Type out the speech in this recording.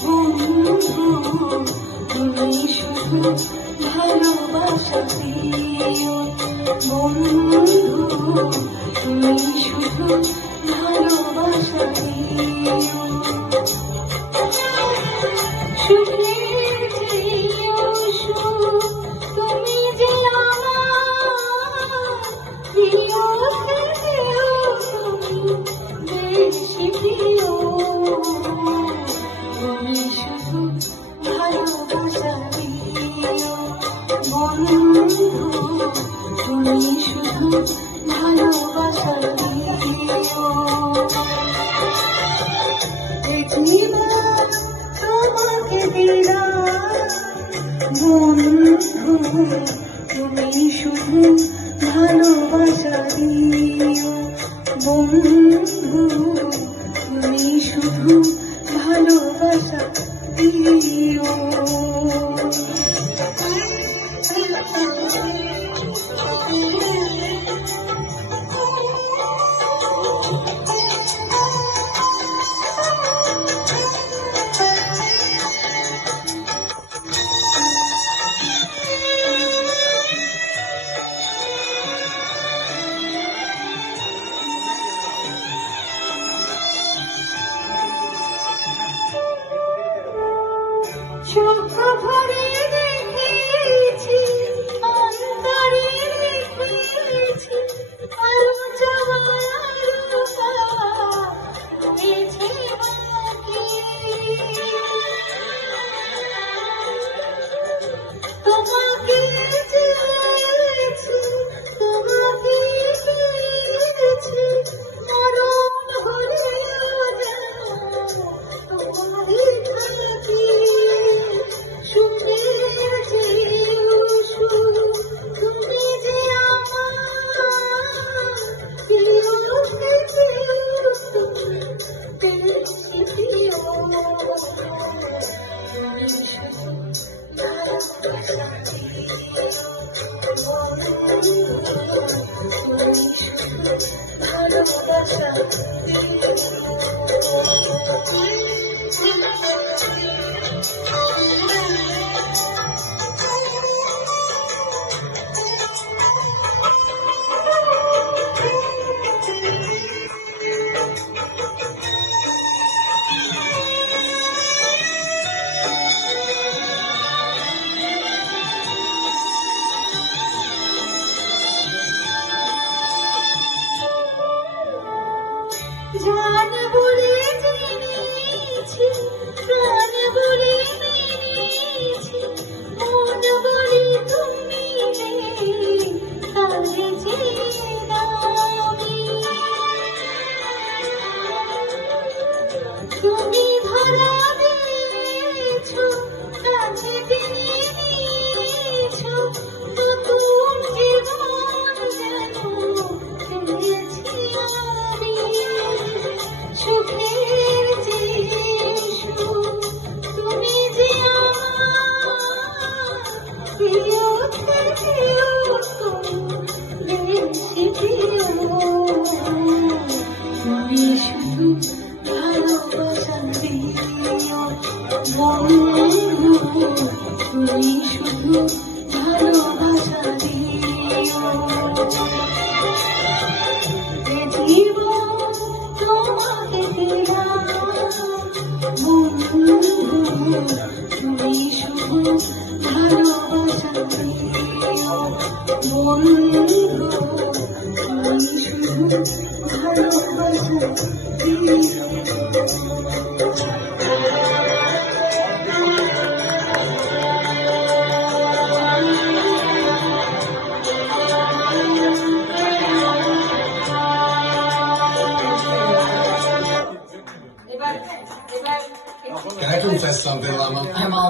বন্ধু তুমি শুধু ভালোবাসা দিও, বন্ধু তুমি শুধু ভালোবাসা দিও। সুখের চেয়েও সুখ তুমি যে আমার প্রিয়, থেকেও তুমি বেশি প্রিয়। তুমি শুধু ভালোবাসা দিও, বন্ধু তুমি শুধু ভালোবাসা দিও। তোমাকে দিলাম বন্ধু তুমি শুধু ভালোবাসা দিও, বন্ধু তুমি শুধু ভালোবাসা দিও। চোখ ভরে দেখেছি, অন্তরে দেখেছি, আরো যাওয়ার রয়েছে বাকি। তোমাকে চেয়েছি, তোমাকে পেয়েছি, মরণ হলেও যেন তোমারই থাকি। সুখের চেয়েও সুখ তুমি যে আমার প্রিয়, থেকেও তুমি বেশি প্রিয়। তুমি শুধু ভালোবাসা দিও, বন্ধু তুমি শুধু ভালোবাসা দিও। জান বলে জেনেছি, প্রাণ বলে মেনেছি, মন বলে তুমি নেই, কাছে চেয়ে নামি। তুমি ধরা দিয়েছ, কাছে টেনে নিয়েছ, নতুন জীবন যেন পেয়েছি আমি। সুখের চেয়ে সুখ তুমি যে আমার প্রিয়, থেকেও তুমি বেশি প্রিয়। তুমি শুধু ভালোবাসা দিও, বন্ধু তুমি শুধু ভালোবাসা দিও। জীবন তোমাকে দিলাম বন্ধু তুমি শুধু ভালোবাসা দিও, বন্ধু তুমি শুধু ভালোবাসা দিও। Can I confess something, Lama?